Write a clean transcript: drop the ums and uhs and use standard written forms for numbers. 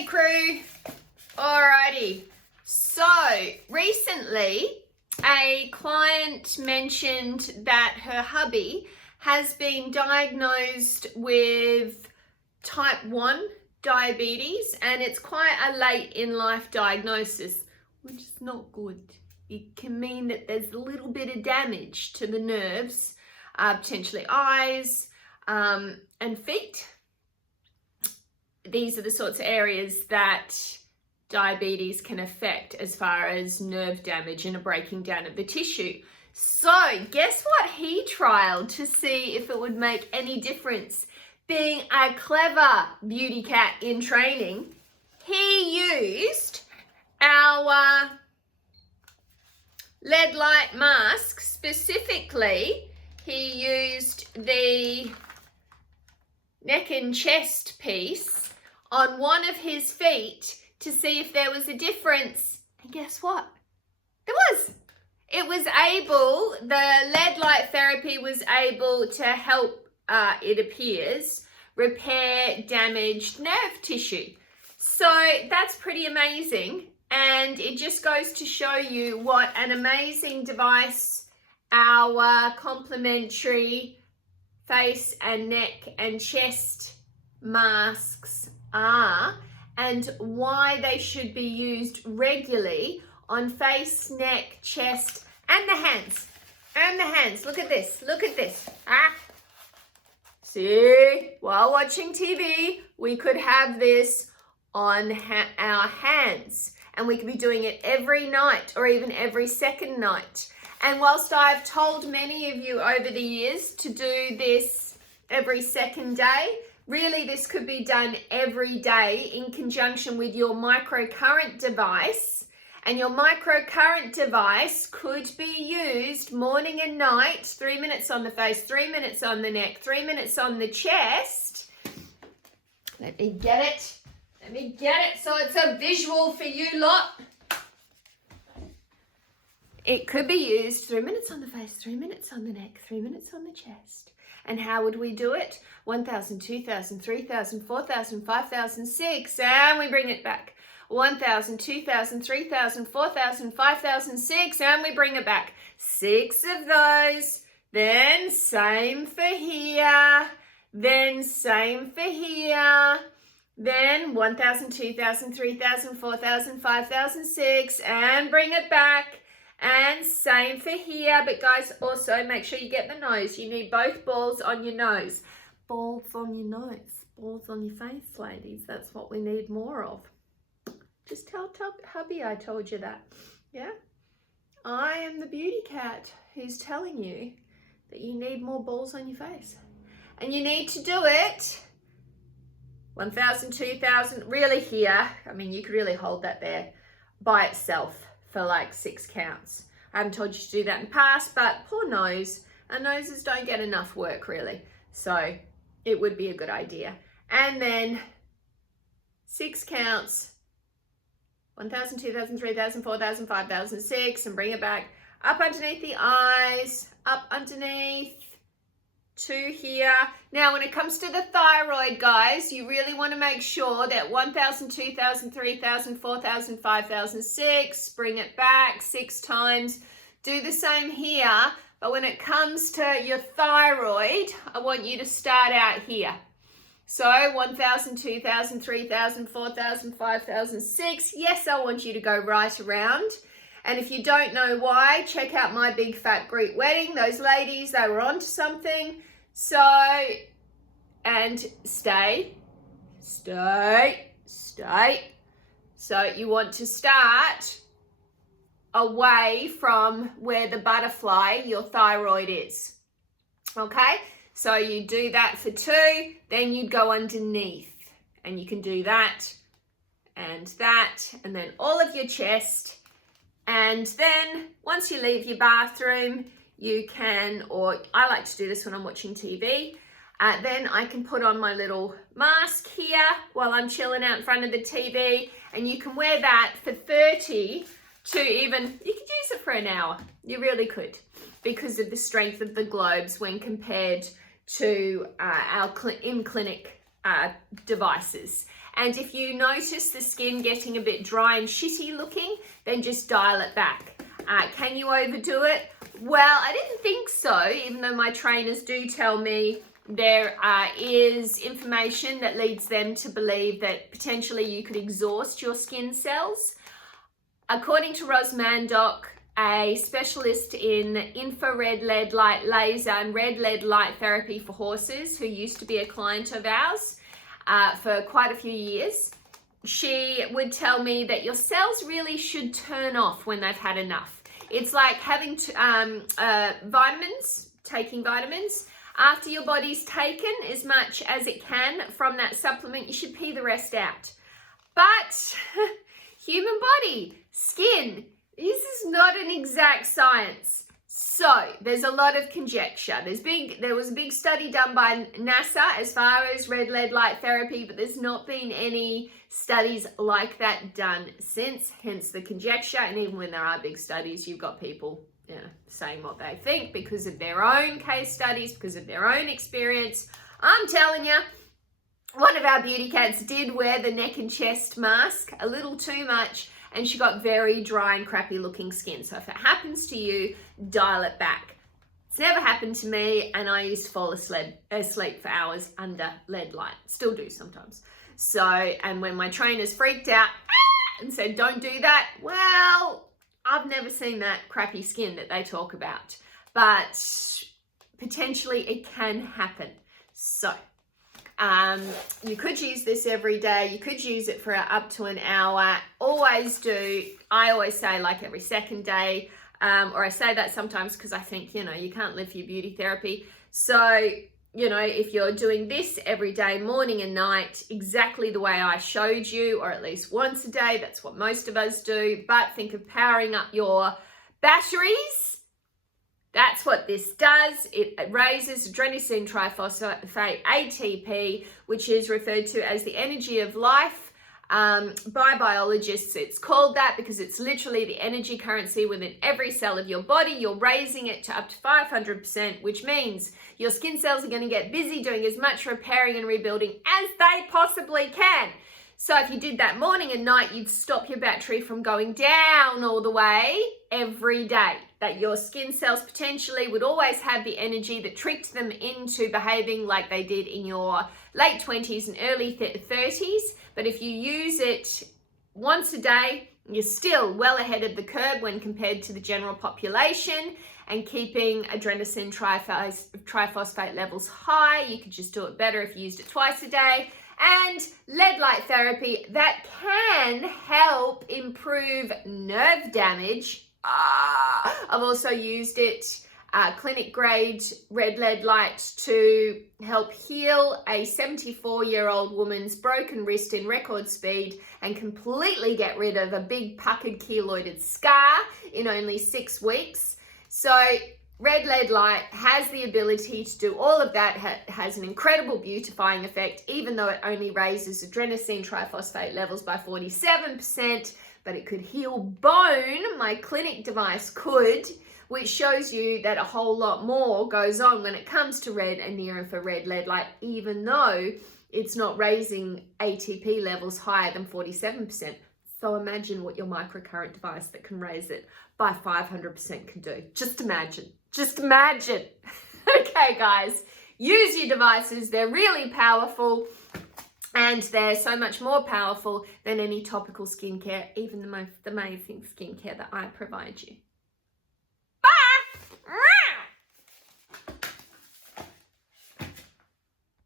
Hey crew, alrighty. So recently a client mentioned that her hubby has been diagnosed with type 1 diabetes, and it's quite a late in life diagnosis, which is not good. It can mean that there's a little bit of damage to the nerves, potentially eyes and feet. These are the sorts of areas that diabetes can affect as far as nerve damage and a breaking down of the tissue. So guess what he trialed to see if it would make any difference? Being a clever beauty cat in training, he used our LED light mask. Specifically, he used the neck and chest piece on one of his feet to see if there was a difference. And guess what? There was. It was able, the LED light therapy was able to help, it appears, repair damaged nerve tissue. So that's pretty amazing. And it just goes to show you what an amazing device our complimentary face and neck and chest masks are, and why they should be used regularly on face, neck, chest, and the hands. And the hands. Look at this. Look at this. See, while watching TV, we could have this on our hands, and we could be doing it every night or even every second night. And whilst I've told many of you over the years to do this every second day, really this could be done every day in conjunction with your microcurrent device. And your microcurrent device could be used morning and night, 3 minutes on the face, 3 minutes on the neck, 3 minutes on the chest. Let me get it. Let me get it so it's a visual for you lot. It could be used 3 minutes on the face, 3 minutes on the neck, 3 minutes on the chest. And how would we do it? 1,000, 2,000, 3,000, 4,000, 5,000, 6, and we bring it back. 1,000, 2,000, 3,000, 4,000, 5,000, 6, and we bring it back. 6 of those. Then same for here. Then same for here. Then 1,000, 2,000, 3,000, 4,000, 5,000, 6, and bring it back. And same for here. But guys, also make sure you get the nose. You need both balls on your nose. Balls on your nose. Balls on your face, ladies. That's what we need more of. Just tell hubby I told you that. Yeah? I am the beauty cat who's telling you that you need more balls on your face. And you need to do it 1,000, 2,000, really here. I mean, you could really hold that there by itself for like 6 counts. I haven't told you to do that in the past, but poor nose. Our noses don't get enough work really. So it would be a good idea. And then 6 counts, 1,000, 2,000, 3,000, 4,000, 5,000, 6, and bring it back up underneath the eyes, up underneath to here. Now, when it comes to the thyroid, guys, you really want to make sure that 1,000, 2,000, 3,000, 4,000, 5,000, 6, bring it back 6 times. Do the same here, but when it comes to your thyroid, I want you to start out here. So 1,000, 2,000, 3,000, 4,000, 5,000, 6. Yes, I want you to go right around. And if you don't know why, check out my big fat Greek wedding. Those ladies, they were onto something. So, and stay. So you want to start away from where the butterfly, your thyroid, is. Okay? So you do that for 2, then you'd go underneath. And you can do that, and then all of your chest. And then once you leave your bathroom, you can, or I like to do this when I'm watching TV, then I can put on my little mask here while I'm chilling out in front of the TV, and you can wear that for 30 to even, you could use it for an hour. You really could, because of the strength of the globes when compared to our in-clinic devices. And if you notice the skin getting a bit dry and shitty looking, then just dial it back. Can you overdo it? Well, I didn't think so, even though my trainers do tell me there is information that leads them to believe that potentially you could exhaust your skin cells. According to Ros Mandock, a specialist in infrared LED light laser and red LED light therapy for horses, who used to be a client of ours for quite a few years, she would tell me that your cells really should turn off when they've had enough. It's like having vitamins, taking vitamins. After your body's taken as much as it can from that supplement, you should pee the rest out. But human body, skin, this is not an exact science. So there's a lot of conjecture. There was a big study done by NASA as far as red LED light therapy, but there's not been any studies like that done since, hence the conjecture. And even when there are big studies, you've got people saying what they think because of their own case studies, because of their own experience. I'm telling you, one of our beauty cats did wear the neck and chest mask a little too much, and she got very dry and crappy looking skin. So if it happens to you, dial it back. It's never happened to me, and I used to fall asleep for hours under LED light. Still do sometimes. So, and when my trainers freaked out and said, don't do that, well, I've never seen that crappy skin that they talk about, but potentially it can happen. So you could use this every day. You could use it for up to an hour. Always do. I always say like every second day, or I say that sometimes because I think, you can't live for your beauty therapy. So, if you're doing this every day, morning and night, exactly the way I showed you, or at least once a day, that's what most of us do. But think of powering up your batteries. That's what this does. It raises adenosine triphosphate, ATP, which is referred to as the energy of life. By biologists, it's called that because it's literally the energy currency within every cell of your body. You're raising it to up to 500%, which means your skin cells are going to get busy doing as much repairing and rebuilding as they possibly can. So if you did that morning and night, you'd stop your battery from going down all the way every day. That your skin cells potentially would always have the energy that tricked them into behaving like they did in your late 20s and early 30s. But if you use it once a day, you're still well ahead of the curve when compared to the general population, and keeping adenosine triphosphate levels high. You could just do it better if you used it twice a day. And LED light therapy, that can help improve nerve damage. I've also used it, clinic grade red LED light, to help heal a 74-year-old woman's broken wrist in record speed and completely get rid of a big puckered keloided scar in only 6 weeks. So red LED light has the ability to do all of that, has an incredible beautifying effect, even though it only raises adenosine triphosphate levels by 47%, but it could heal bone. My clinic device could, which shows you that a whole lot more goes on when it comes to red and near infrared LED light, even though it's not raising ATP levels higher than 47%. So imagine what your microcurrent device that can raise it by 500% can do. Just imagine. Just imagine. Okay, guys, use your devices. They're really powerful, and they're so much more powerful than any topical skincare, even the most amazing skincare that I provide you.